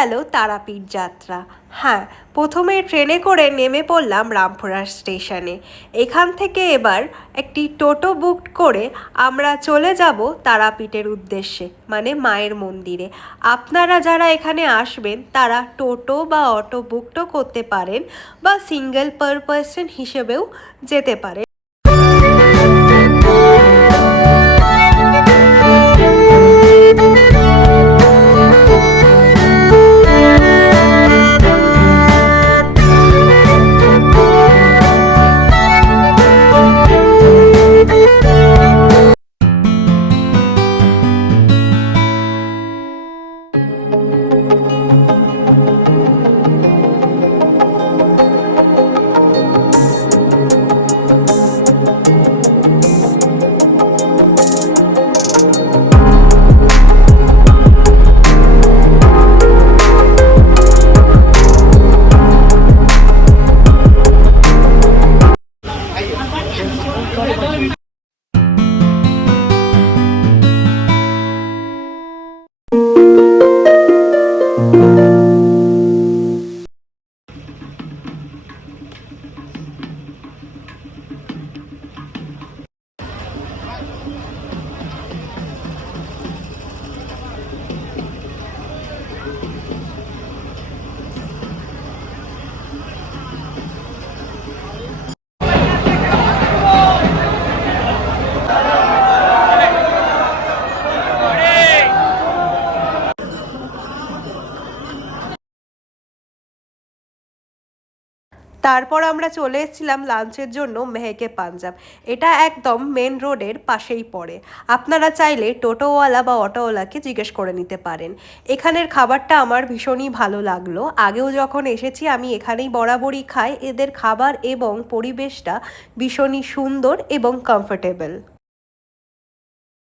গেল তারাপীঠ যাত্রা। হ্যাঁ, প্রথমে ট্রেনে করে নেমে পড়লাম রামপুরহাট স্টেশনে। এখান থেকে এবার একটি টোটো বুক করে আমরা চলে যাব তারাপীঠের উদ্দেশ্যে, মানে মায়ের মন্দিরে। আপনারা যারা এখানে আসবেন তারা টোটো বা অটো বুকও করতে পারেন, বা সিঙ্গেল পার পার্সন হিসেবেও যেতে পারেন। তারপর আমরা চলে এসেছিলাম লাঞ্চের জন্য মেহেকে পাঞ্জাব। এটা একদম মেন রোডের পাশেই পড়ে। আপনারা চাইলে টোটোওয়ালা বা অটোওয়ালাকে জিজ্ঞেস করে নিতে পারেন। এখানের খাবারটা আমার ভীষণই ভালো লাগলো। আগেও যখন এসেছি আমি এখানেই বরাবরই খাই। এদের খাবার এবং পরিবেশটা ভীষণই সুন্দর এবং কমফোর্টেবল।